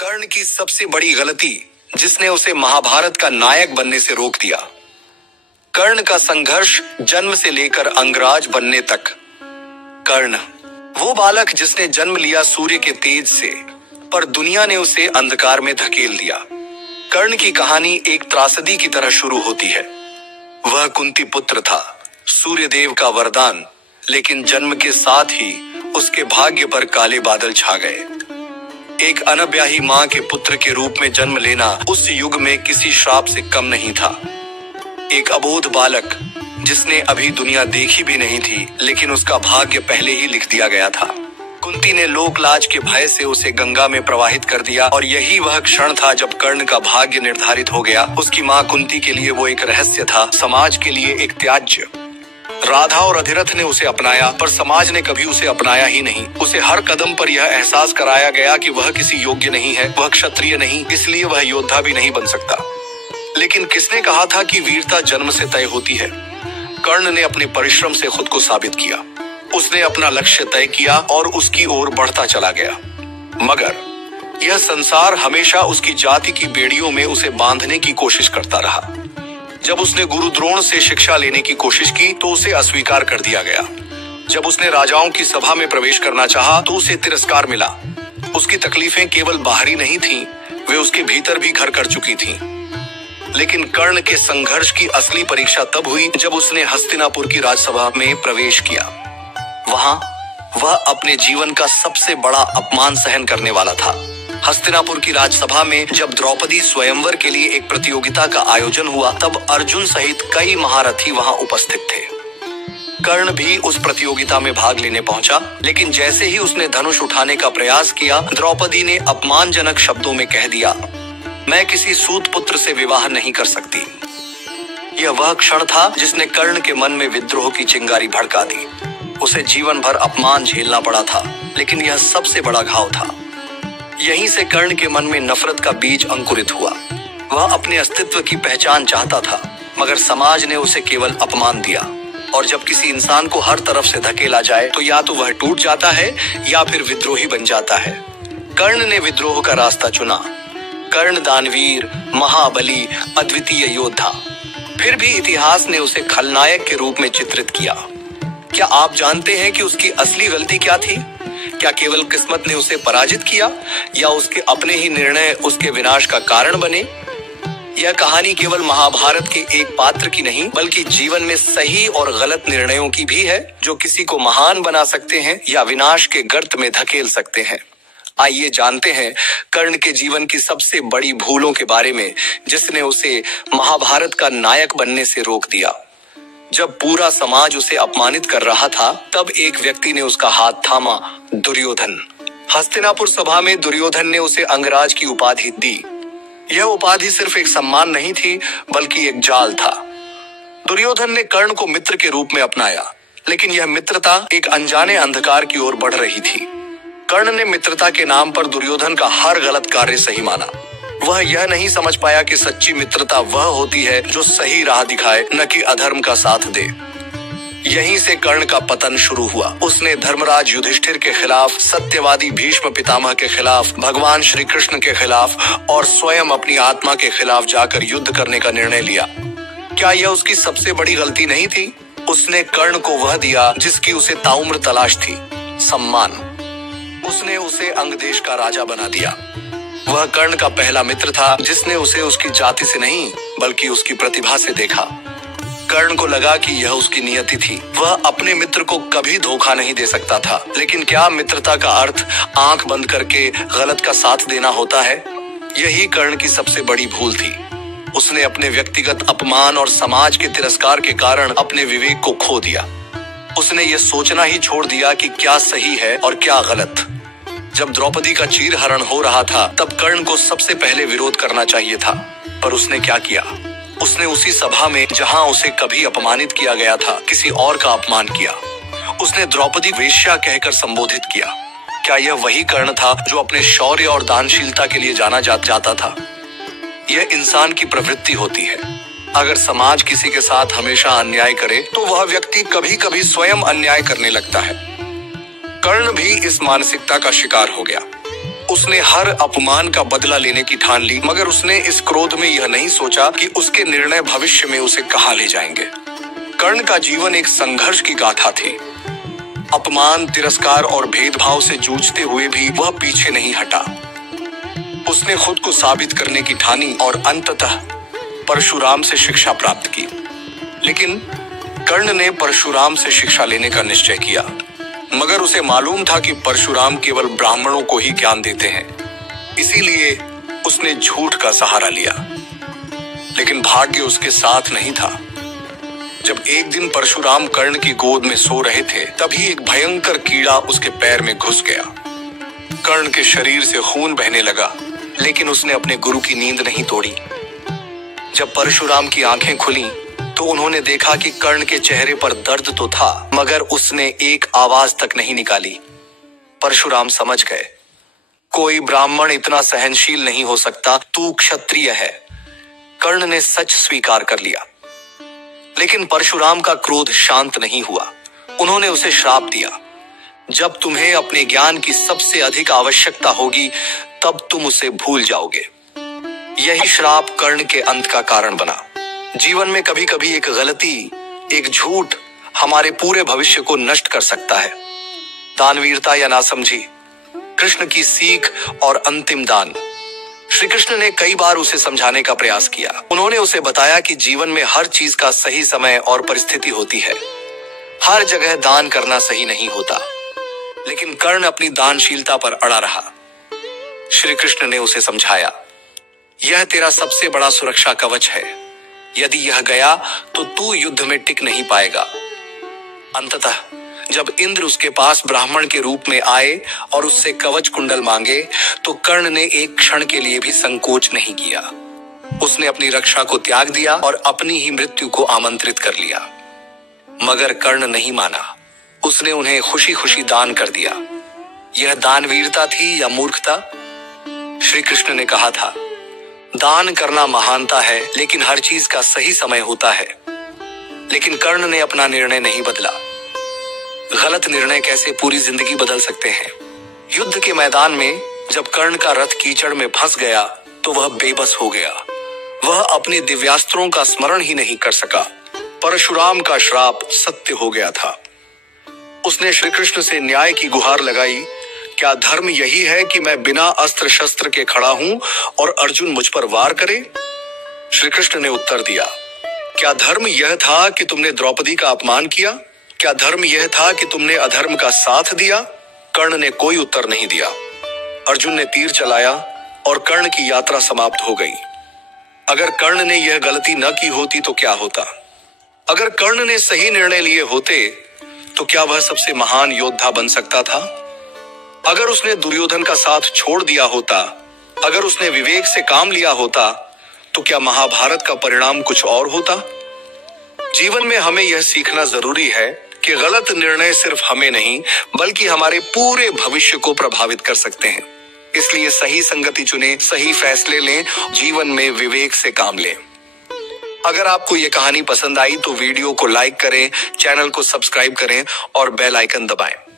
कर्ण की सबसे बड़ी गलती जिसने उसे महाभारत का नायक बनने से रोक दिया। कर्ण का संघर्ष जन्म से लेकर अंगराज बनने तक। कर्ण वो बालक जिसने जन्म लिया सूर्य के तेज से, पर दुनिया ने उसे अंधकार में धकेल दिया। कर्ण की कहानी एक त्रासदी की तरह शुरू होती है। वह कुंती पुत्र था, सूर्यदेव का वरदान, लेकिन जन्म के साथ ही उसके भाग्य पर काले बादल छा गए। एक अनब्याही मां के पुत्र के रूप में जन्म लेना उस युग में किसी श्राप से कम नहीं था। एक अबोध बालक जिसने अभी दुनिया देखी भी नहीं थी, लेकिन उसका भाग्य पहले ही लिख दिया गया था। कुंती ने लोकलाज के भय से उसे गंगा में प्रवाहित कर दिया, और यही वह क्षण था जब कर्ण का भाग्य निर्धारित हो गया। उसकी मां कुंती के लिए वो एक रहस्य था, समाज के लिए एक त्याज्य। राधा और अधिरथ ने उसे अपनाया, पर समाज ने कभी उसे अपनाया ही नहीं। उसे हर कदम पर यह एहसास कराया गया कि वह किसी योग्य नहीं है, वह क्षत्रिय नहीं, इसलिए वह योद्धा भी नहीं बन सकता। लेकिन किसने कहा था कि वीरता जन्म से तय होती है? कर्ण ने अपने परिश्रम से खुद को साबित किया। उसने अपना लक्ष्य तय किया और उसकी ओर बढ़ता चला गया। मगर यह संसार हमेशा उसकी जाति की बेड़ियों में उसे बांधने की कोशिश करता रहा। जब उसने गुरु द्रोण से शिक्षा लेने की कोशिश की तो उसे अस्वीकार कर दिया गया। जब उसने राजाओं की सभा में प्रवेश करना चाहा तो उसे तिरस्कार मिला। उसकी तकलीफें केवल बाहरी नहीं थीं, वे उसके भीतर भी घर कर चुकी थीं। लेकिन कर्ण के संघर्ष की असली परीक्षा तब हुई जब उसने हस्तिनापुर की राजसभा में प्रवेश किया। वहां वह अपने जीवन का सबसे बड़ा अपमान सहन करने वाला था। हस्तिनापुर की राजसभा में जब द्रौपदी स्वयंवर के लिए एक प्रतियोगिता का आयोजन हुआ, तब अर्जुन सहित कई महारथी वहां उपस्थित थे। कर्ण भी उस प्रतियोगिता में भाग लेने पहुंचा, लेकिन जैसे ही उसने धनुष उठाने का प्रयास किया, द्रौपदी ने अपमानजनक शब्दों में कह दिया, मैं किसी सूत पुत्र से विवाह नहीं कर सकती। यह वह क्षण था जिसने कर्ण के मन में विद्रोह की चिंगारी भड़का दी। उसे जीवन भर अपमान झेलना पड़ा था, लेकिन यह सबसे बड़ा घाव था। यहीं से कर्ण के मन में नफरत का बीज अंकुरित हुआ। वह अपने अस्तित्व की पहचान चाहता था, मगर समाज ने उसे केवल अपमान दिया। और जब किसी इंसान को हर तरफ से धकेला जाए तो या तो वह टूट जाता है या फिर विद्रोही बन जाता है। कर्ण ने विद्रोह का रास्ता चुना। कर्ण दानवीर, महाबली, अद्वितीय योद्धा। फिर भी इतिहास ने उसे खलनायक के रूप में चित्रित किया। क्या आप जानते हैं कि उसकी असली गलती क्या थी? क्या केवल किस्मत ने उसे पराजित किया, या उसके अपने ही निर्णय उसके विनाश का कारण बने? यह कहानी केवल महाभारत के एक पात्र की नहीं, बल्कि जीवन में सही और गलत निर्णयों की भी है, जो किसी को महान बना सकते हैं या विनाश के गर्त में धकेल सकते हैं। आइए जानते हैं कर्ण के जीवन की सबसे बड़ी भूलों के बारे में, जिसने उसे महाभारत का नायक बनने से रोक दिया। जब पूरा समाज उसे अपमानित कर रहा था, तब एक व्यक्ति ने उसका हाथ थामा, दुर्योधन। हस्तिनापुर सभा में दुर्योधन ने उसे अंगराज की उपाधि दी। यह उपाधि सिर्फ एक सम्मान नहीं थी, बल्कि एक जाल था। दुर्योधन ने कर्ण को मित्र के रूप में अपनाया, लेकिन यह मित्रता एक अनजाने अंधकार की ओर बढ़ रही थी। कर्ण ने मित्रता के नाम पर दुर्योधन का हर गलत कार्य सही माना। वह यह नहीं समझ पाया कि सच्ची मित्रता वह होती है जो सही राह दिखाए, न कि अधर्म का साथ दे। यहीं से कर्ण का पतन शुरू हुआ। उसने धर्मराज युधिष्ठिर के खिलाफ, सत्यवादी भीष्म पितामह के खिलाफ, भगवान श्री कृष्ण के खिलाफ और स्वयं अपनी आत्मा के खिलाफ जाकर युद्ध करने का निर्णय लिया। क्या यह उसकी सबसे बड़ी गलती नहीं थी? उसने कर्ण को वह दिया जिसकी उसे ताउम्र तलाश थी, सम्मान। उसने उसे अंगदेश का राजा बना दिया। वह कर्ण का पहला मित्र था जिसने उसे उसकी जाति से नहीं, बल्कि उसकी प्रतिभा से देखा। कर्ण को लगा कि यह उसकी नियति थी। वह अपने मित्र को कभी धोखा नहीं दे सकता था। लेकिन क्या मित्रता का अर्थ आंख बंद करके गलत का साथ देना होता है? यही कर्ण की सबसे बड़ी भूल थी। उसने अपने व्यक्तिगत अपमान और समाज के तिरस्कार के कारण अपने विवेक को खो दिया। उसने ये सोचना ही छोड़ दिया कि क्या सही है और क्या गलत। जब द्रौपदी का चीरहरण हो रहा था, तब कर्ण को सबसे पहले विरोध करना चाहिए था, पर उसने क्या किया? उसने उसी सभा में जहां उसे कभी अपमानित किया गया था, किसी और का अपमान किया। उसने द्रौपदी वेश्या कहकर संबोधित किया। क्या यह वही कर्ण था जो अपने शौर्य और दानशीलता के लिए जाना जाता था? यह इंसान की प्रवृत्ति होती है। अगर समाज किसी के साथ हमेशा अन्याय करे, तो वह व्यक्ति कभी कभी स्वयं अन्याय करने लगता है। कर्ण भी इस मानसिकता का शिकार हो गया। उसने हर अपमान का बदला लेने की ठान ली, मगर उसने इस क्रोध में यह नहीं सोचा कि उसके निर्णय भविष्य में उसे कहां ले जाएंगे। कर्ण का जीवन एक संघर्ष की गाथा थी। अपमान, तिरस्कार और भेदभाव से जूझते हुए भी वह पीछे नहीं हटा। उसने खुद को साबित करने की ठानी और अंततः परशुराम से शिक्षा प्राप्त की। लेकिन कर्ण ने परशुराम से शिक्षा लेने का निश्चय किया, मगर उसे मालूम था कि परशुराम केवल ब्राह्मणों को ही ज्ञान देते हैं। इसीलिए उसने झूठ का सहारा लिया। लेकिन भाग्य उसके साथ नहीं था। जब एक दिन परशुराम कर्ण की गोद में सो रहे थे, तभी एक भयंकर कीड़ा उसके पैर में घुस गया। कर्ण के शरीर से खून बहने लगा, लेकिन उसने अपने गुरु की नींद नहीं तोड़ी। जब परशुराम की आंखें खुली तो उन्होंने देखा कि कर्ण के चेहरे पर दर्द तो था, मगर उसने एक आवाज तक नहीं निकाली। परशुराम समझ गए, कोई ब्राह्मण इतना सहनशील नहीं हो सकता, तू क्षत्रिय है। कर्ण ने सच स्वीकार कर लिया। लेकिन परशुराम का क्रोध शांत नहीं हुआ। उन्होंने उसे श्राप दिया, जब तुम्हें अपने ज्ञान की सबसे अधिक आवश्यकता होगी, तब तुम उसे भूल जाओगे। यही श्राप कर्ण के अंत का कारण बना। जीवन में कभी कभी एक गलती, एक झूठ हमारे पूरे भविष्य को नष्ट कर सकता है। दानवीरता या नासमझी, कृष्ण की सीख और अंतिम दान। श्री कृष्ण ने कई बार उसे समझाने का प्रयास किया। उन्होंने उसे बताया कि जीवन में हर चीज का सही समय और परिस्थिति होती है। हर जगह दान करना सही नहीं होता। लेकिन कर्ण अपनी दानशीलता पर अड़ा रहा। श्री कृष्ण ने उसे समझाया, यह तेरा सबसे बड़ा सुरक्षा कवच है। यदि यह गया तो तू युद्ध में टिक नहीं पाएगा। अंततः जब इंद्र उसके पास ब्राह्मण के रूप में आए और उससे कवच कुंडल मांगे, तो कर्ण ने एक क्षण के लिए भी संकोच नहीं किया। उसने अपनी रक्षा को त्याग दिया और अपनी ही मृत्यु को आमंत्रित कर लिया। मगर कर्ण नहीं माना। उसने उन्हें खुशी खुशी दान कर दिया। यह दानवीरता थी या मूर्खता? श्री कृष्ण ने कहा था, दान करना महानता है, लेकिन हर चीज का सही समय होता है। लेकिन कर्ण ने अपना निर्णय नहीं बदला। गलत निर्णय कैसे पूरी जिंदगी बदल सकते हैं। युद्ध के मैदान में जब कर्ण का रथ कीचड़ में फंस गया, तो वह बेबस हो गया। वह अपने दिव्यास्त्रों का स्मरण ही नहीं कर सका। परशुराम का श्राप सत्य हो गया था। उसने श्री कृष्ण से न्याय की गुहार लगाई, क्या धर्म यही है कि मैं बिना अस्त्र शस्त्र के खड़ा हूं और अर्जुन मुझ पर वार करे? श्री कृष्ण ने उत्तर दिया, क्या धर्म यह था कि तुमने द्रौपदी का अपमान किया? क्या धर्म यह था कि तुमने अधर्म का साथ दिया? कर्ण ने कोई उत्तर नहीं दिया। अर्जुन ने तीर चलाया और कर्ण की यात्रा समाप्त हो गई। अगर कर्ण ने यह गलती न की होती तो क्या होता? अगर कर्ण ने सही निर्णय लिए होते तो क्या वह सबसे महान योद्धा बन सकता था? अगर उसने दुर्योधन का साथ छोड़ दिया होता, अगर उसने विवेक से काम लिया होता, तो क्या महाभारत का परिणाम कुछ और होता? जीवन में हमें यह सीखना जरूरी है कि गलत निर्णय सिर्फ हमें नहीं, बल्कि हमारे पूरे भविष्य को प्रभावित कर सकते हैं। इसलिए सही संगति चुनें, सही फैसले लें, जीवन में विवेक से काम लें। अगर आपको यह कहानी पसंद आई तो वीडियो को लाइक करें, चैनल को सब्सक्राइब करें और बेल आइकन दबाएं।